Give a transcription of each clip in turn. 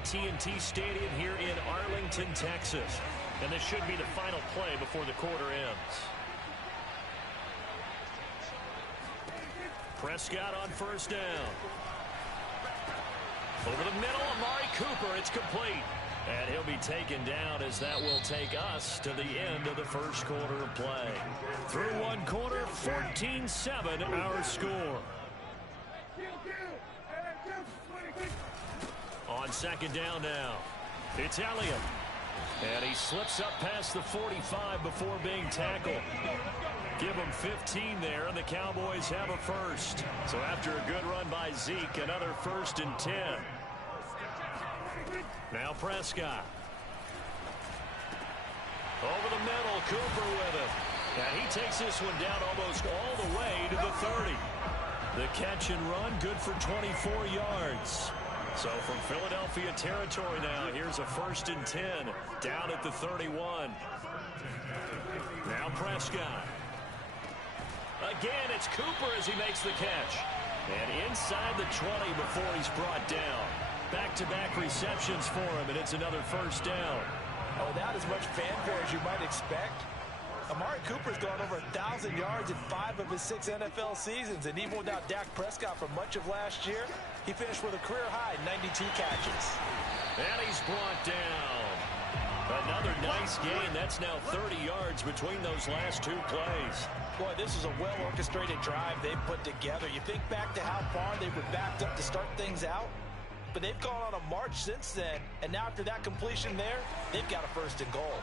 AT&T Stadium here in Arlington, Texas. And this should be the final play before the quarter ends. Prescott on first down. Over the middle, Amari Cooper. It's complete. And he'll be taken down as that will take us to the end of the first quarter of play. Through one quarter, 14-7 our score. On second down now, it's Elliott. And he slips up past the 45 before being tackled. Give him 15 there, and the Cowboys have a first. So after a good run by Zeke, another 1st and 10. Now Prescott. Over the middle, Cooper with it. And he takes this one down almost all the way to the 30. The catch and run, good for 24 yards. So from Philadelphia territory now, here's a 1st and 10 down at the 31. Now Prescott. Again, it's Cooper as he makes the catch. And inside the 20 before he's brought down. Back-to-back receptions for him, and it's another 1st down. Oh, without as much fanfare as you might expect. Amari Cooper's gone over 1,000 yards in 5 of his 6 NFL seasons, and even without Dak Prescott for much of last year, he finished with a career-high 92 catches. And he's brought down. Another nice gain. That's now 30 yards between those last 2 plays. Boy, this is a well-orchestrated drive they've put together. You think back to how far they were backed up to start things out, but they've gone on a march since then, and now after that completion there, they've got a 1st and goal.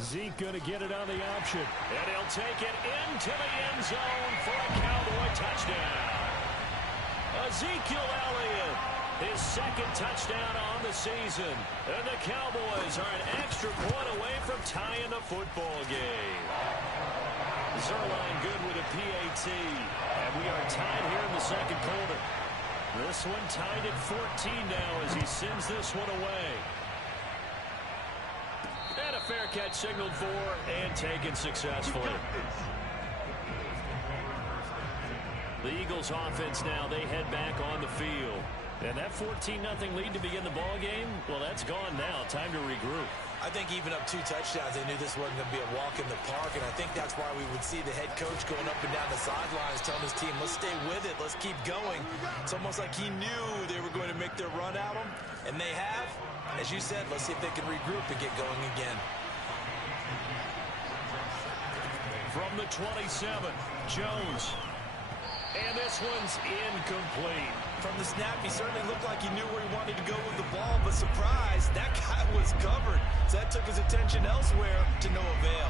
Zeke going to get it on the option. And he'll take it into the end zone for a Cowboy touchdown. Ezekiel Elliott, his 2nd touchdown on the season. And the Cowboys are an extra point away from tying the football game. Zerline good with a PAT. And we are tied here in the 2nd quarter. This one tied at 14 now as he sends this one away. And a fair catch signaled for and taken successfully. The Eagles offense now, they head back on the field. And that 14-0 lead to begin the ball game, well, that's gone now. Time to regroup. I think even up 2 touchdowns, they knew this wasn't going to be a walk in the park, and I think that's why we would see the head coach going up and down the sidelines telling his team, let's stay with it, let's keep going. It's almost like he knew they were going to make their run at him, and they have. As you said, let's see if they can regroup and get going again. From the 27, Jones. And this one's incomplete. From the snap, he certainly looked like he knew where he wanted to go with the ball, but surprise, that guy was covered. So that took his attention elsewhere to no avail.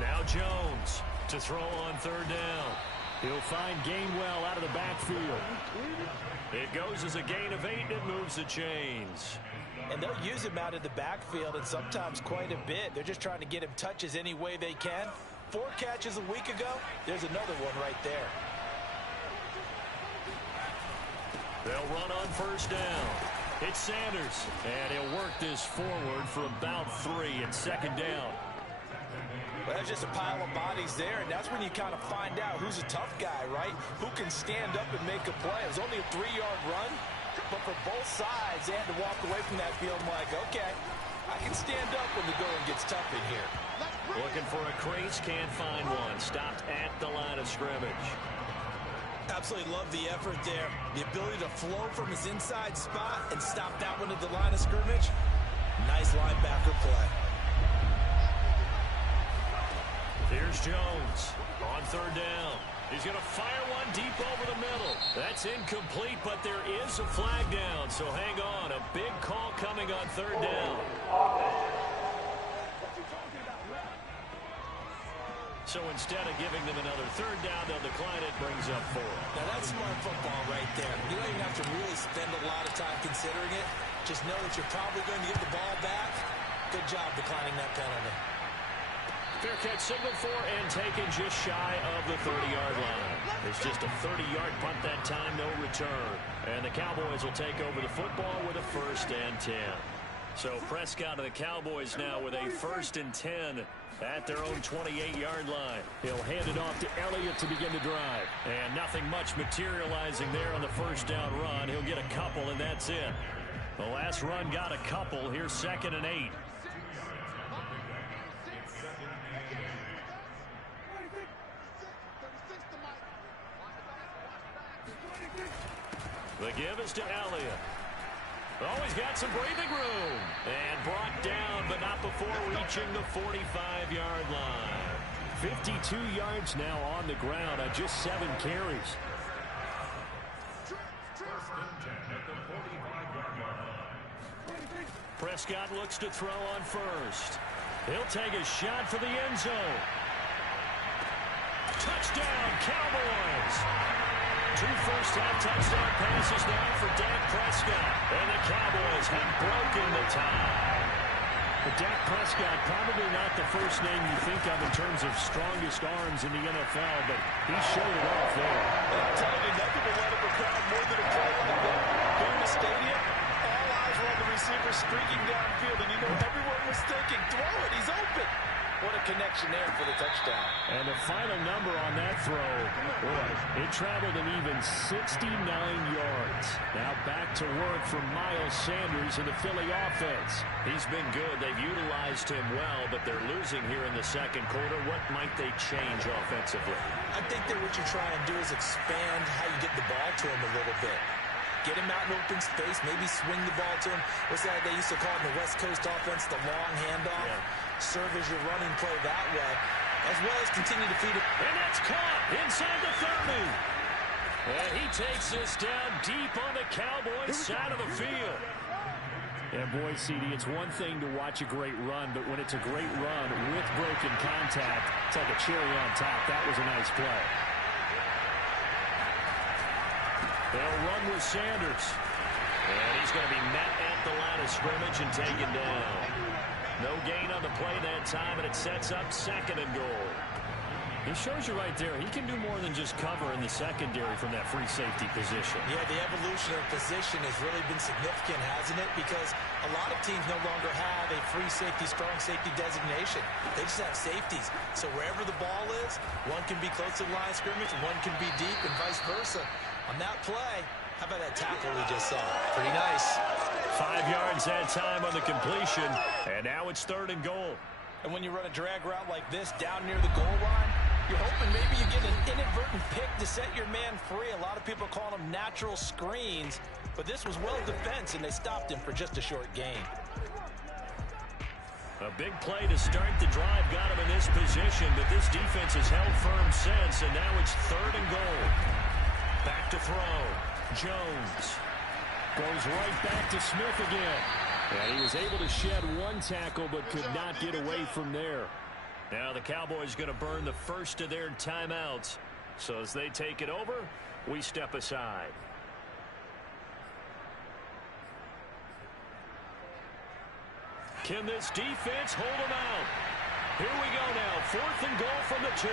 Now Jones to throw on 3rd down. He'll find Gainwell out of the backfield. It goes as a gain of 8 and moves the chains. And they'll use him out of the backfield, and sometimes quite a bit. They're just trying to get him touches any way they can. 4 catches a week ago, there's another one right there. They'll run on 1st down. It's Sanders, and he'll work this forward for about 3 at 2nd down. Well, that's just a pile of bodies there, and that's when you kind of find out who's a tough guy, right? Who can stand up and make a play. It was only a 3-yard run, but for both sides, they had to walk away from that field like, okay, I can stand up when the going gets tough in here. Looking for a crease, can't find one. Stopped at the line of scrimmage. Absolutely love the effort there. The ability to flow from his inside spot and stop that one at the line of scrimmage. Nice linebacker play. Here's Jones on 3rd down. He's going to fire one deep over the middle. That's incomplete, but there is a flag down, so hang on. A big call coming on 3rd down. So instead of giving them another 3rd down, they'll decline it, brings up 4. Now that's smart football right there. You don't even have to really spend a lot of time considering it. Just know that you're probably going to get the ball back. Good job declining that penalty. Fair catch signaled for and taken just shy of the 30-yard line. It's just a 30-yard punt that time, no return. And the Cowboys will take over the football with a 1st and 10. So Prescott of the Cowboys now with a 1st and 10 at their own 28-yard line. He'll hand it off to Elliott to begin the drive. And nothing much materializing there on the first down run. He'll get a couple, and that's it. The last run got a couple. Here's 2nd and 8. The give is to Elliott. Oh, he's got some breathing room. And brought down, but not before reaching the 45-yard line. 52 yards now on the ground on just 7 carries. Prescott looks to throw on first. He'll take a shot for the end zone. Touchdown, Cowboys! 2 first-half touchdown passes now for Dak Prescott. And the Cowboys have broken the tie. But Dak Prescott, probably not the first name you think of in terms of strongest arms in the NFL, but he showed it off there. I'm telling you, nothing will let up a crowd more than a play like that. Here in the stadium, all eyes were on the receiver streaking downfield, and you know everyone was thinking, throw it, he's open. What a connection there for the touchdown. And the final number on that throw, boy, it traveled an even 69 yards. Now back to work for Miles Sanders in the Philly offense. He's been good. They've utilized him well, but they're losing here in the second quarter. What might they change offensively? I think that what you try and do is expand how you get the ball to him a little bit. Get him out in open space, maybe swing the ball to him. What's that they used to call in the West Coast offense, the long handoff? Yeah. Serve as your running play that way, as well as continue to feed it. And that's caught inside the 30. And he takes this down deep on the Cowboys side of the field. And boy, CD, it's one thing to watch a great run, but when it's a great run with broken contact, it's like a cherry on top. That was a nice play. They'll run with Sanders. And he's going to be met at the line of scrimmage and taken down. No gain on the play that time, and it sets up 2nd and goal. He shows you right there, he can do more than just cover in the secondary from that free safety position. Yeah, the evolution of position has really been significant, hasn't it? Because a lot of teams no longer have a free safety, strong safety designation. They just have safeties. So wherever the ball is, one can be close to the line of scrimmage, one can be deep, and vice versa. On that play, how about that tackle we just saw? Pretty nice. 5 yards that time on the completion, and now it's 3rd and goal. And when you run a drag route like this down near the goal line, you're hoping maybe you get an inadvertent pick to set your man free. A lot of people call them natural screens, but this was well defense, and they stopped him for just a short gain. A big play to start the drive got him in this position, but this defense has held firm since, and now it's 3rd and goal. Back to throw. Jones goes right back to Smith again. And he was able to shed 1 tackle, but could not get away from there. Now the Cowboys going to burn the first of their timeouts. So as they take it over, we step aside. Can this defense hold them out? Here we go now. 4th and goal from the 2.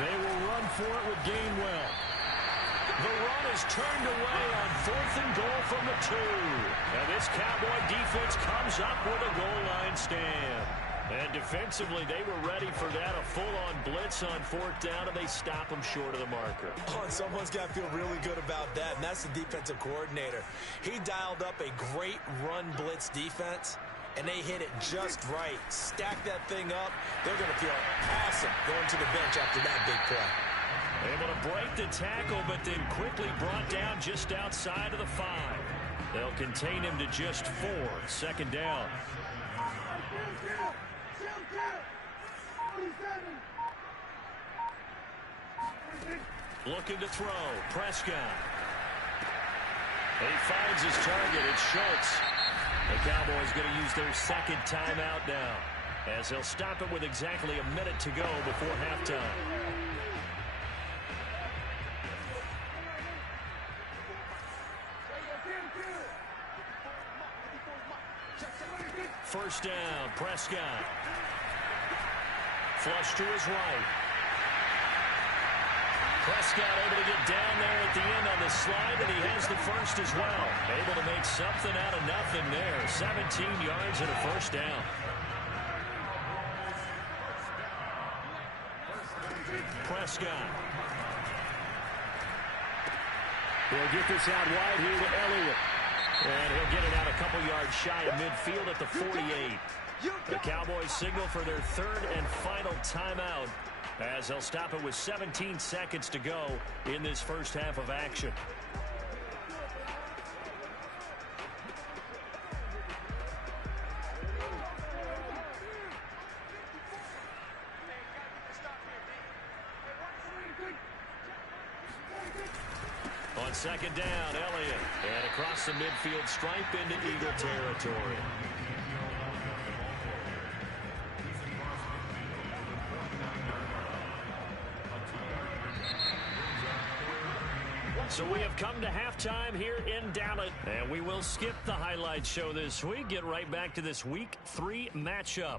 They will run for it with Gainwell. The run is turned away on 4th and goal from the 2. And this Cowboy defense comes up with a goal line stand. And defensively, they were ready for that, a full-on blitz on 4th down, and they stop them short of the marker. Oh, and someone's got to feel really good about that, and that's the defensive coordinator. He dialed up a great run blitz defense, and they hit it just right. Stack that thing up. They're going to feel awesome going to the bench after that big play. Able to break the tackle, but then quickly brought down just outside of the 5. They'll contain him to just 4. 2nd down. Looking to throw. Prescott. He finds his target. It's Schultz. The Cowboys going to use their 2nd timeout now, as they'll stop it with exactly a minute to go before halftime. First down, Prescott. Flush to his right. Prescott able to get down there at the end on the slide, and he has the first as well. Able to make something out of nothing there. 17 yards and a first down. Prescott. He'll get this out wide here to Elliott. And he'll get it out a couple yards shy of midfield at the 48. The Cowboys signal for their third and final timeout, as they'll stop it with 17 seconds to go in this first half of action. On second down, Elliott. And across the midfield stripe into Eagle territory. So we have come to halftime here in Dallas, and we will skip the highlight show this week. Get right back to this Week 3 matchup.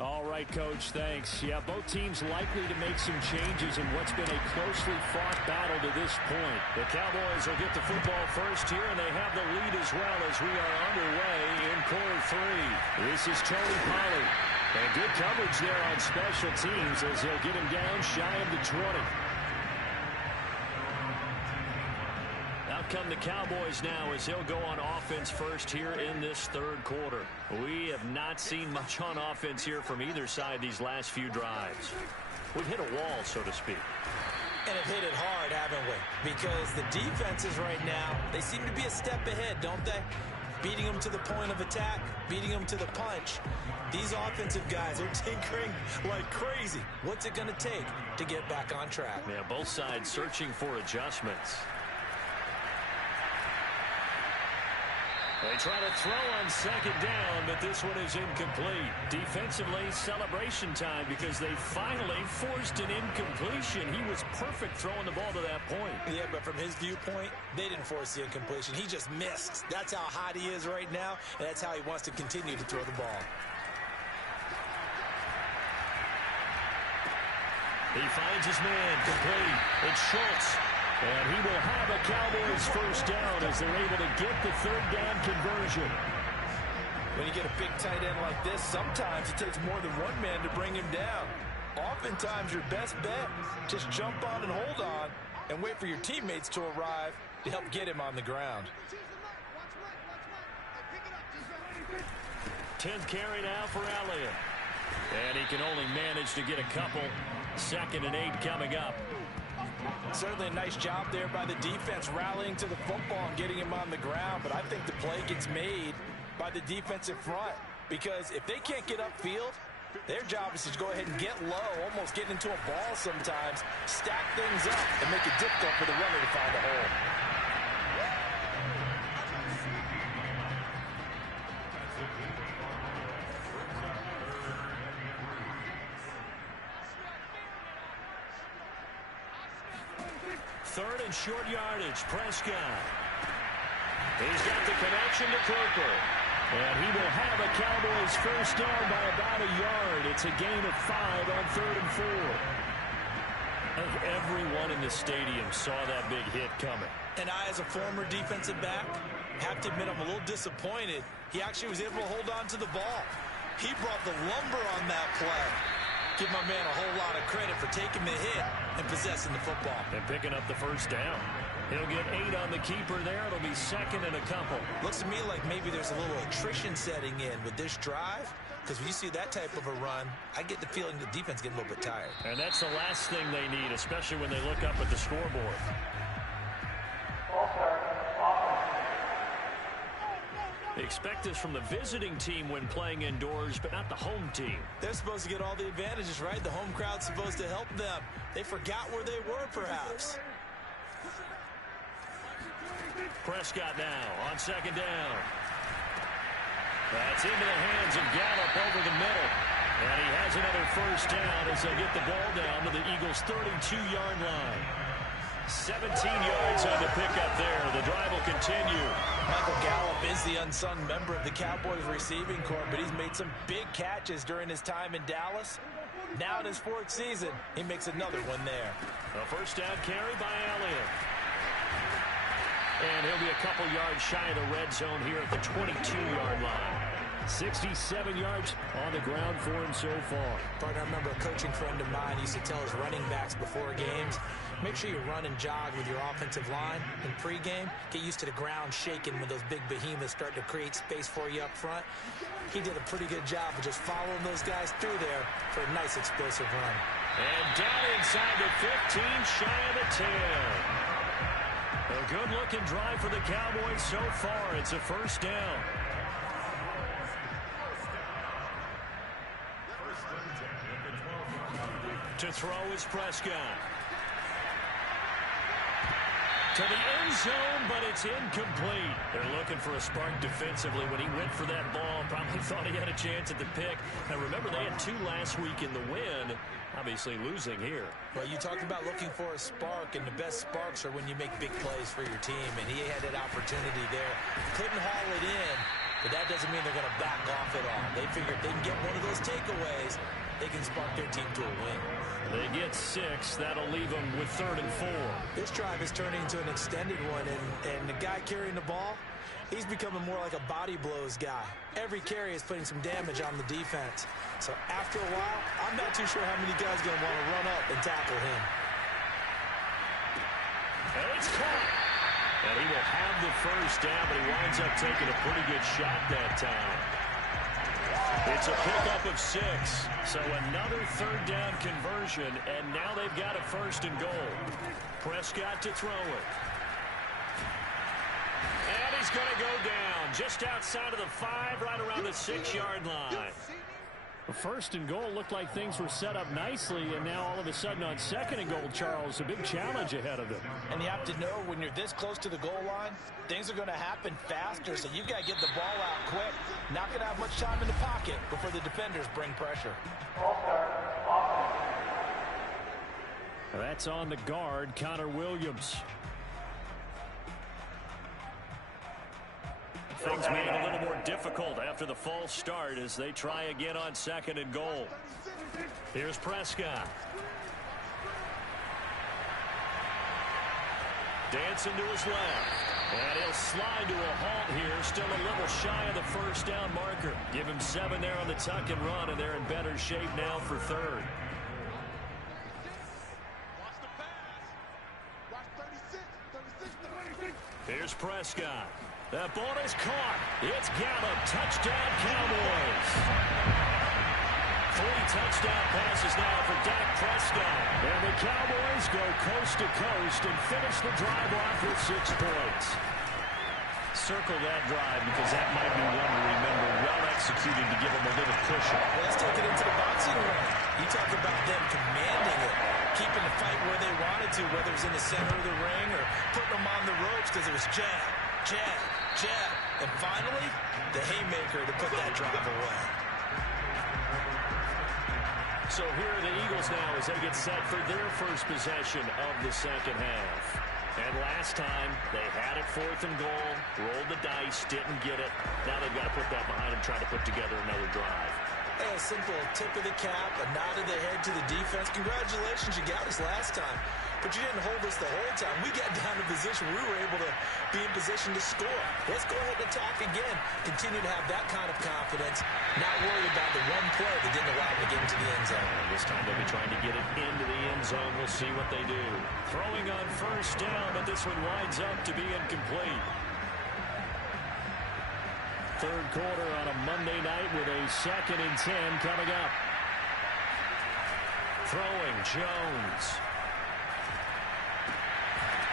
All right, Coach, thanks. Yeah, both teams likely to make some changes in what's been a closely fought battle to this point. The Cowboys will get the football first here, and they have the lead as well as we are underway in quarter 3. This is Tony Pollard. And good coverage there on special teams as he'll get him down shy of the 20. Out come the Cowboys now as they'll go on offense first here in this third quarter. We have not seen much on offense here from either side these last few drives. We've hit a wall, so to speak. And have hit it hard, haven't we? Because the defenses right now, they seem to be a step ahead, don't they? Beating them to the point of attack, beating them to the punch. These offensive guys are tinkering like crazy. What's it going to take to get back on track? Yeah, both sides searching for adjustments. They try to throw on second down, but this one is incomplete. Defensively, celebration time because they finally forced an incompletion. He was perfect throwing the ball to that point. Yeah, but from his viewpoint, they didn't force the incompletion. He just missed. That's how hot he is right now, and that's how he wants to continue to throw the ball. He finds his man complete. It's Schultz. And he will have a Cowboys first down as they're able to get the third down conversion. When you get a big tight end like this, sometimes it takes more than one man to bring him down. Oftentimes, your best bet, just jump on and hold on and wait for your teammates to arrive to help get him on the ground. 10th carry now for Elliott. And he can only manage to get a couple. 2nd and 8 coming up. Certainly a nice job there by the defense rallying to the football and getting him on the ground, but I think the play gets made by the defensive front because if they can't get upfield, their job is to go ahead and get low, almost get into a ball sometimes, stack things up, and make it difficult for the runner to find a hole. Third and short yardage, Prescott. He's got the connection to Cooper. And he will have a Cowboys first down by about a yard. It's a gain of 5 on 3rd and 4. Everyone in the stadium saw that big hit coming. And I, as a former defensive back, have to admit I'm a little disappointed. He actually was able to hold on to the ball. He brought the lumber on that play. Give my man a whole lot of credit for taking the hit and possessing the football. And picking up the first down. He'll get 8 on the keeper there. It'll be 2nd and a couple. Looks to me like maybe there's a little attrition setting in with this drive. Because when you see that type of a run, I get the feeling the defense getting a little bit tired. And that's the last thing they need, especially when they look up at the scoreboard. Expect this from the visiting team when playing indoors, but not the home team. They're supposed to get all the advantages, right? The home crowd's supposed to help them. They forgot where they were, perhaps. Prescott now on 2nd down. That's into the hands of Gallup over the middle. And he has another first down as they get the ball down to the Eagles' 32-yard line. 17 yards on the pickup there. The drive will continue. Michael Gallup is the unsung member of the Cowboys receiving corps, but he's made some big catches during his time in Dallas. Now in his 4th season, he makes another one there. A first down carry by Elliott. And he'll be a couple yards shy of the red zone here at the 22-yard line. 67 yards on the ground for him so far. Partner, I remember a coaching friend of mine used to tell his running backs before games, make sure you run and jog with your offensive line in pregame. Get used to the ground shaking when those big behemoths start to create space for you up front. He did a pretty good job of just following those guys through there for a nice explosive run. And down inside the 15, shy of the 10. A good-looking drive for the Cowboys so far. It's a first down. To throw is Prescott. To the end zone, but it's incomplete. They're looking for a spark defensively. When he went for that ball, probably thought he had a chance at the pick. Now, remember, they had 2 last week in the win. Obviously losing here. Well, you talked about looking for a spark, and the best sparks are when you make big plays for your team, and he had that opportunity there. Couldn't haul it in, but that doesn't mean they're going to back off at all. They figure if they can get one of those takeaways, they can spark their team to a win. They get 6. That'll leave them with 3rd and 4. This drive is turning into an extended one, and the guy carrying the ball, he's becoming more like a body blows guy. Every carry is putting some damage on the defense. So after a while, I'm not too sure how many guys are going to want to run up and tackle him. And it's caught. And he will have the first down, but he winds up taking a pretty good shot that time. It's a pickup of 6. So another 3rd down conversion, and now they've got a 1st and goal. Prescott to throw it. And he's going to go down just outside of the 5, right around the 6-yard line. The 1st and goal looked like things were set up nicely, and now all of a sudden on 2nd and goal, Charles, a big challenge ahead of them. And you have to know when you're this close to the goal line, things are going to happen faster, so you've got to get the ball out quick. Not going to have much time in the pocket before the defenders bring pressure. That's on the guard, Connor Williams. Things made it a little more difficult after the false start as they try again on 2nd and goal. Here's Prescott. Dancing to his left. And he'll slide to a halt here. Still a little shy of the 1st down marker. Give him 7 there on the tuck and run, and they're in better shape now for 3rd. Here's Prescott. That ball is caught. It's Gallup. Touchdown, Cowboys. 3 touchdown passes now for Dak Prescott. And the Cowboys go coast to coast and finish the drive off with 6 points. Circle that drive because that might be one to remember. Well executed to give them a little push up. Well, let's take it into the boxing ring. You talk about them commanding it, keeping the fight where they wanted to, whether it was in the center of the ring or putting them on the ropes because it was jab, jab, jab, and finally, the haymaker to put that drive away. So here are the Eagles now as they get set for their first possession of the 2nd half. And last time, they had it 4th and goal, rolled the dice, didn't get it. Now they've got to put that behind them, try to put together another drive. Hey, a simple tip of the cap, a nod of the head to the defense. Congratulations, you got us last time. But you didn't hold us the whole time. We got down to position. We were able to be in position to score. Let's go ahead and attack again. Continue to have that kind of confidence. Not worry about the one play that didn't allow them to get into the end zone. This time they'll be trying to get it into the end zone. We'll see what they do. Throwing on 1st down, but this one winds up to be incomplete. 3rd quarter on a Monday night with a 2nd and 10 coming up. Throwing Jones.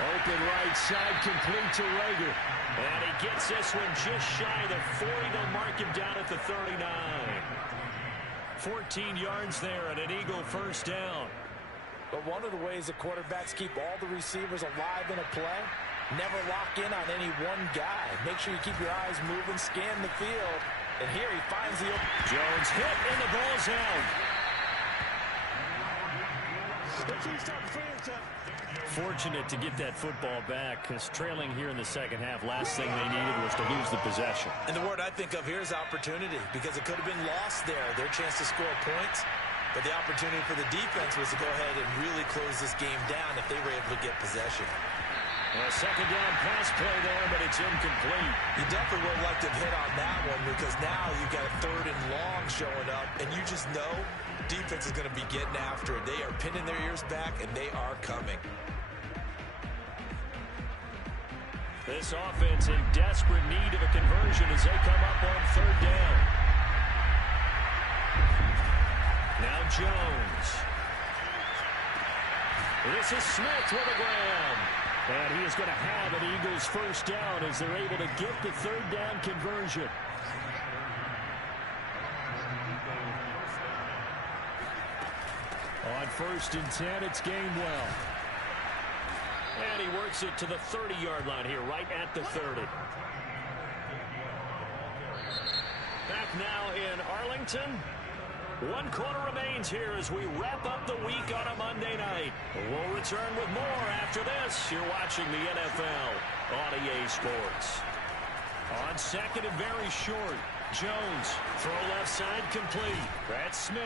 Open right side, complete to Lega. And he gets this one just shy of the 40. They'll mark him down at the 39. 14 yards there and an Eagle 1st down. But one of the ways that quarterbacks keep all the receivers alive in a play, never lock in on any one guy. Make sure you keep your eyes moving, scan the field. And here he finds the open. Jones hit and the ball's out. Fortunate to get that football back, because trailing here in the second half, last thing they needed was to lose the possession. And the word I think of here is opportunity, because it could have been lost there, their chance to score points. But the opportunity for the defense was to go ahead and really close this game down if they were able to get possession. A second down pass play there, but it's incomplete. You definitely would have liked to have hit on that one, because now you've got a 3rd and long showing up, and you just know defense is going to be getting after it. They are pinning their ears back, and they are coming. This offense in desperate need of a conversion as they come up on 3rd down. Now Jones. This is Smith with a grab. And he is going to have an Eagles first down as they're able to get the 3rd down conversion. On 1st and 10, it's Gainwell. And he works it to the 30-yard line here, right at the 30. Back now in Arlington. 1 quarter remains here as we wrap up the week on a Monday night. We'll return with more after this. You're watching the NFL on EA Sports. On 2nd and very short. Jones, throw left side complete. That's Smith.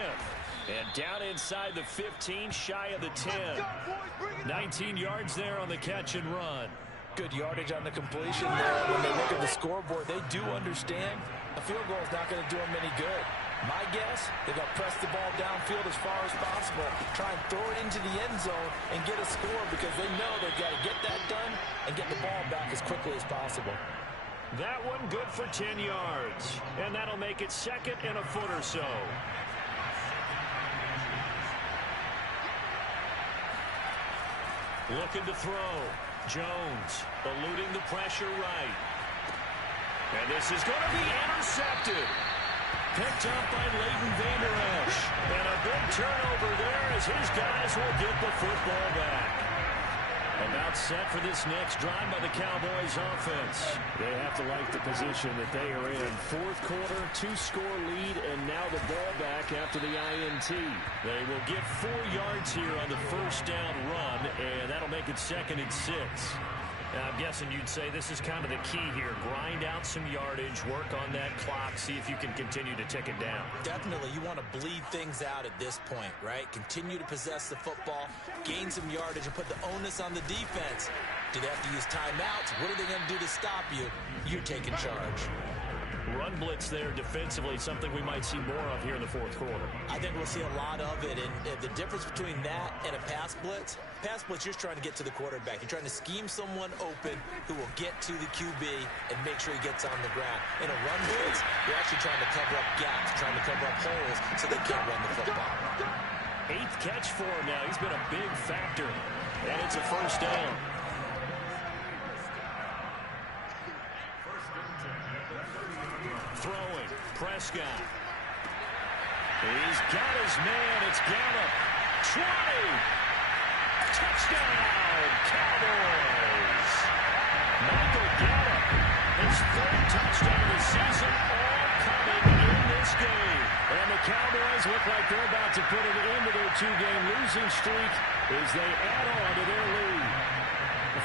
And down inside the 15, shy of the 10. 19 yards there on the catch and run. Good yardage on the completion there. When they look at the scoreboard, they do understand a field goal is not going to do them any good. My guess, they're going to press the ball downfield as far as possible, try and throw it into the end zone and get a score, because they know they've got to get that done and get the ball back as quickly as possible. That one good for 10 yards. And that'll make it 2nd and a foot or so. Looking to throw. Jones eluding the pressure right. And this is going to be intercepted. Picked up by Leighton Vander Esch. And a big turnover there as his guys will get the football back. About set for this next drive by the Cowboys offense. They have to like the position that they are in. 4th quarter, 2-score lead, and now the ball back after the INT. They will get 4 yards here on the first down run, and that'll make it 2nd and 6. Now, I'm guessing you'd say this is kind of the key here. Grind out some yardage, work on that clock, see if you can continue to tick it down. Definitely. You want to bleed things out at this point, right? Continue to possess the football, gain some yardage, and put the onus on the defense. Do they have to use timeouts? What are they going to do to stop you? You're taking charge. Run blitz there defensively, something we might see more of here in the 4th quarter. I think we'll see a lot of it, and the difference between that and a pass blitz, you're just trying to get to the quarterback. You're trying to scheme someone open who will get to the QB and make sure he gets on the ground. In a run blitz, you're actually trying to cover up gaps, trying to cover up holes so they can't run the football. 8th catch for him now. He's been a big factor, and it's a first down. Throwing, Prescott. He's got his man. It's Gallup. 20. Touchdown, Cowboys. Michael Gallup, his 3rd touchdown of the season, all coming in this game. And the Cowboys look like they're about to put an end to their 2-game losing streak as they add on to their lead.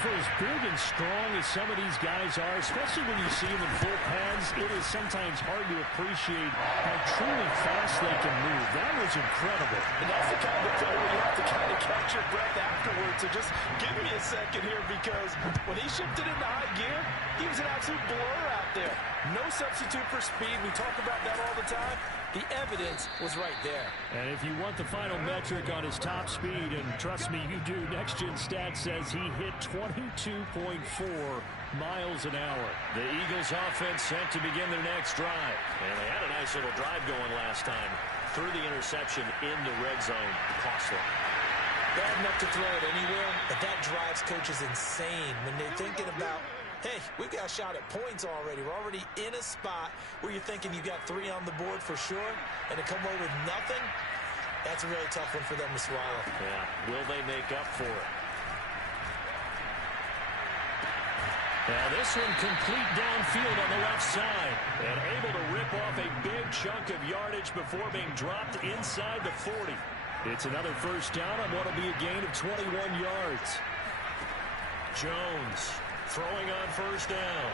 For as big and strong as some of these guys are, especially when you see them in full pads, it is sometimes hard to appreciate how truly fast they can move. That was incredible. And that's the kind of play where you have to kind of catch your breath afterwards. So just give me a second here, because when he shifted into high gear, he was an absolute blur out there. No substitute for speed. We talk about that all the time. The evidence was right there. And if you want the final metric on his top speed, and trust me, you do, Next Gen Stats says he hit 22.4 miles an hour. The Eagles offense set to begin their next drive. And they had a nice little drive going last time. Threw the interception in the red zone. Costly. Bad enough to throw it anywhere, but that drives coaches insane when they're thinking about, hey, we've got a shot at points already. We're already in a spot where you're thinking you got 3 on the board for sure, and to come away with nothing, that's a really tough one for them to swallow. Yeah, will they make up for it? Now this one complete downfield on the left side, and able to rip off a big chunk of yardage before being dropped inside the 40. It's another first down on what will be a gain of 21 yards. Jones throwing on first down.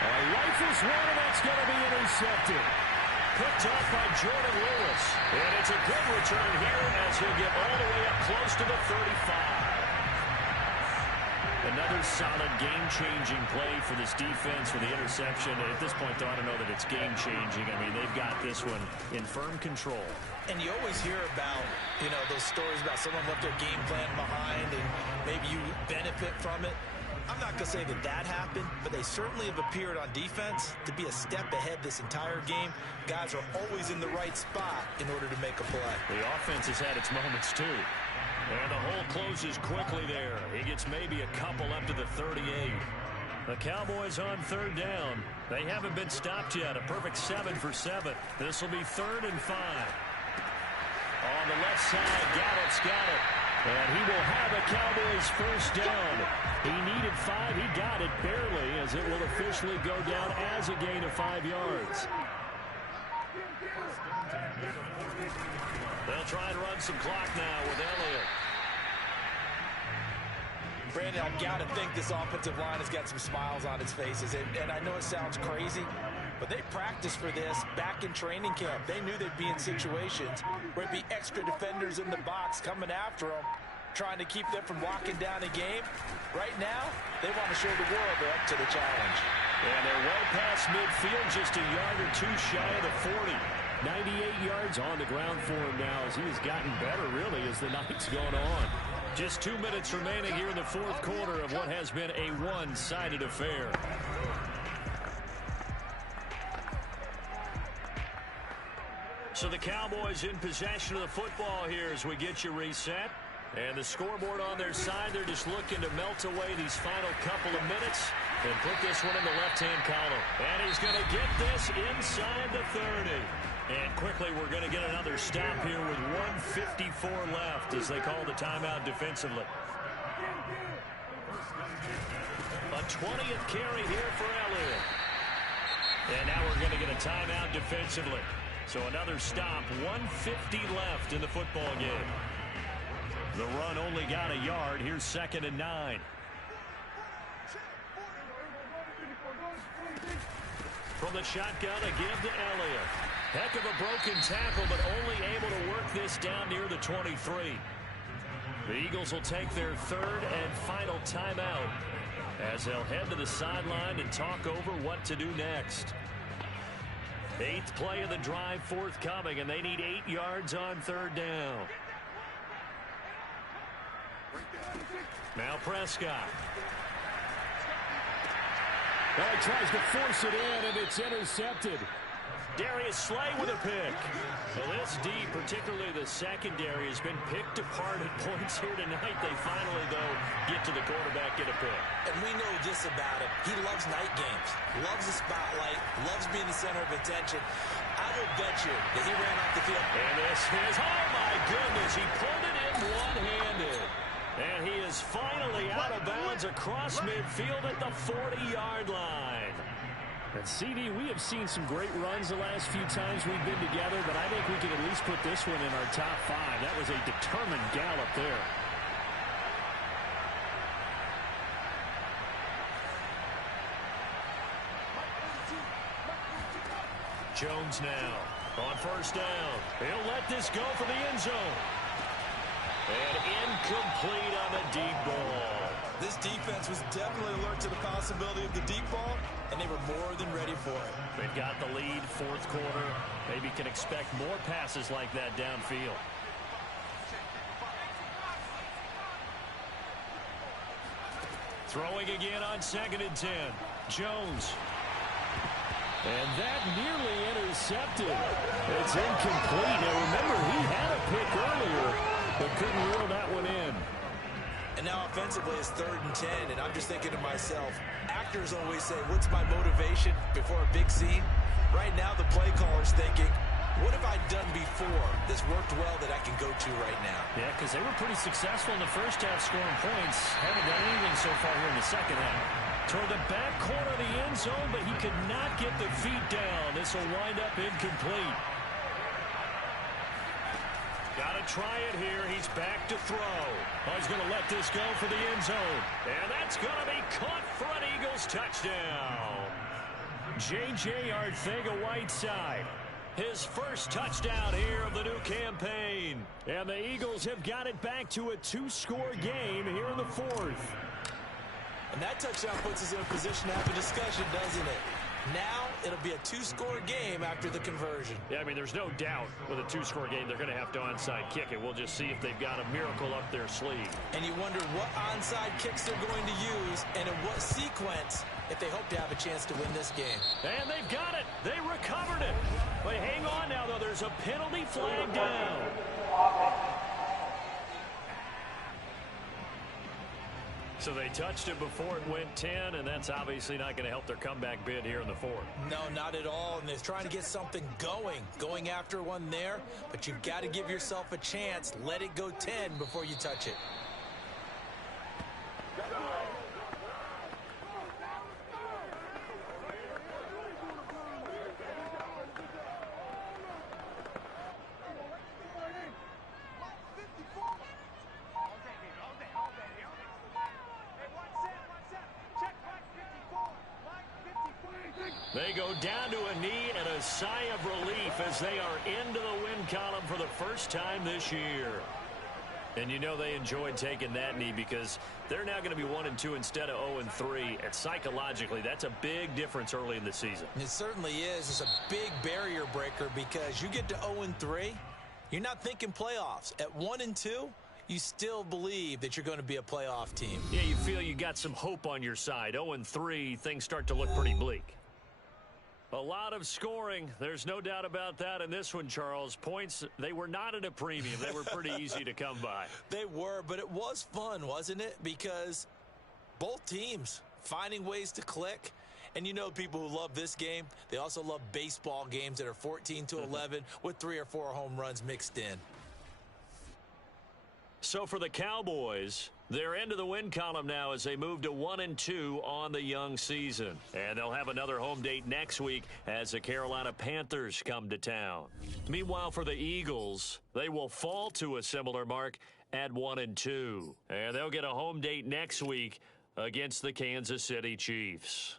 Rifles one, and that's going to be intercepted. Picked up by Jordan Lewis. And it's a good return here as he'll get all the way up close to the 35. Another solid game-changing play for this defense for the interception. At this point, though, I don't know that it's game-changing. I mean, they've got this one in firm control. And you always hear about, those stories about someone left their game plan behind and maybe you benefit from it. I'm not going to say that happened, but they certainly have appeared on defense to be a step ahead this entire game. Guys are always in the right spot in order to make a play. The offense has had its moments, too. And the hole closes quickly there. He gets maybe a couple up to the 38. The Cowboys on third down. They haven't been stopped yet. A perfect 7 for 7. This will be 3rd and 5. On the left side, Gallup's got it. And he will have a Cowboys first down. He needed 5. He got it barely, as it will officially go down as a gain of 5 yards. They'll try and run some clock now with Elliott. Brandon, I've got to think this offensive line has got some smiles on its faces. And I know it sounds crazy, but they practiced for this back in training camp. They knew they'd be in situations where it'd be extra defenders in the box coming after them, trying to keep them from locking down a game. Right now, they want to show the world they're up to the challenge. And they're well past midfield, just a yard or two shy of the 40. 98 yards on the ground for him now as he has gotten better, really, as the night's gone on. Just 2 minutes remaining here in the fourth quarter of what has been a one-sided affair. So the Cowboys in possession of the football here as we get you reset. And the scoreboard on their side, they're just looking to melt away these final couple of minutes and put this one in the left-hand column. And he's going to get this inside the 30. And quickly, we're going to get another stop here with 1:54 left as they call the timeout defensively. A 20th carry here for Elliott. And now we're going to get a timeout defensively. So another stop, 1:50 left in the football game. The run only got a yard. Here's 2nd and 9. From the shotgun, a give to Elliott. Heck of a broken tackle, but only able to work this down near the 23. The Eagles will take their 3rd and final timeout as they'll head to the sideline and talk over what to do next. 8th play of the drive forthcoming, and they need 8 yards on 3rd down. Now Prescott. Well, he tries to force it in, and it's intercepted. Darius Slay with a pick. Well, this D, particularly the secondary, has been picked apart at points here tonight. They finally, though, get to the quarterback, get a pick. And we know this about him. He loves night games, loves the spotlight, loves being the center of attention. I will bet you that he ran off the field. And this is, oh my goodness, he pulled it in one-handed. And he is finally out of bounds across midfield at the 40-yard line. And CD, we have seen some great runs the last few times we've been together, but I think we can at least put this one in our top 5. That was a determined gallop there. Jones now on first down. He'll let this go for the end zone. And incomplete on the deep ball. This defense was definitely alert to the possibility of the deep ball, and they were more than ready for it. They've got the lead, fourth quarter. Maybe can expect more passes like that downfield. Throwing again on 2nd and 10. Jones. And that nearly intercepted. It's incomplete. Now remember, he had a pick earlier, but couldn't reel that one in. And now offensively it's 3rd and 10, and I'm just thinking to myself, actors always say, what's my motivation before a big scene? Right now the play caller's thinking, what have I done before that's worked well that I can go to right now? Yeah, because they were pretty successful in the first half scoring points. Haven't done anything so far here in the second half. Toward the back corner of the end zone, but he could not get the feet down. This will wind up incomplete. Got to try it here. He's back to throw. Oh, he's going to let this go for the end zone. And that's going to be caught for an Eagles touchdown. J.J. Arcega-Whiteside. His first touchdown here of the new campaign. And the Eagles have got it back to a 2-score game here in the fourth. And that touchdown puts us in a position to have a discussion, doesn't it? Now it'll be a 2-score game after the conversion. Yeah, I mean, there's no doubt with a 2-score game they're going to have to onside kick it. We'll just see if they've got a miracle up their sleeve. And you wonder what onside kicks they're going to use and in what sequence if they hope to have a chance to win this game. And they've got it. They recovered it. But hang on now, though. There's a penalty flag down. So they touched it before it went 10, and that's obviously not going to help their comeback bid here in the fourth. No, not at all. And they're trying to get something going after one there. But you've got to give yourself a chance. Let it go 10 before you touch it. They go down to a knee and a sigh of relief as they are into the win column for the first time this year. And you know they enjoyed taking that knee because they're now going to be 1-2 instead of 0-3. And psychologically, that's a big difference early in the season. It certainly is. It's a big barrier breaker because you get to 0-3, you're not thinking playoffs. At 1-2, you still believe that you're going to be a playoff team. Yeah, you feel you got some hope on your side. 0-3, things start to look pretty bleak. A lot of scoring. There's no doubt about that in this one, Charles. Points, they were not at a premium. They were pretty easy to come by. They were, but it was fun, wasn't it? Because both teams finding ways to click. And you know people who love this game, they also love baseball games that are 14-11 with 3 or 4 home runs mixed in. So for the Cowboys, they're into the win column now as they move to 1-2 on the young season. And they'll have another home date next week as the Carolina Panthers come to town. Meanwhile, for the Eagles, they will fall to a similar mark at 1-2. And they'll get a home date next week against the Kansas City Chiefs.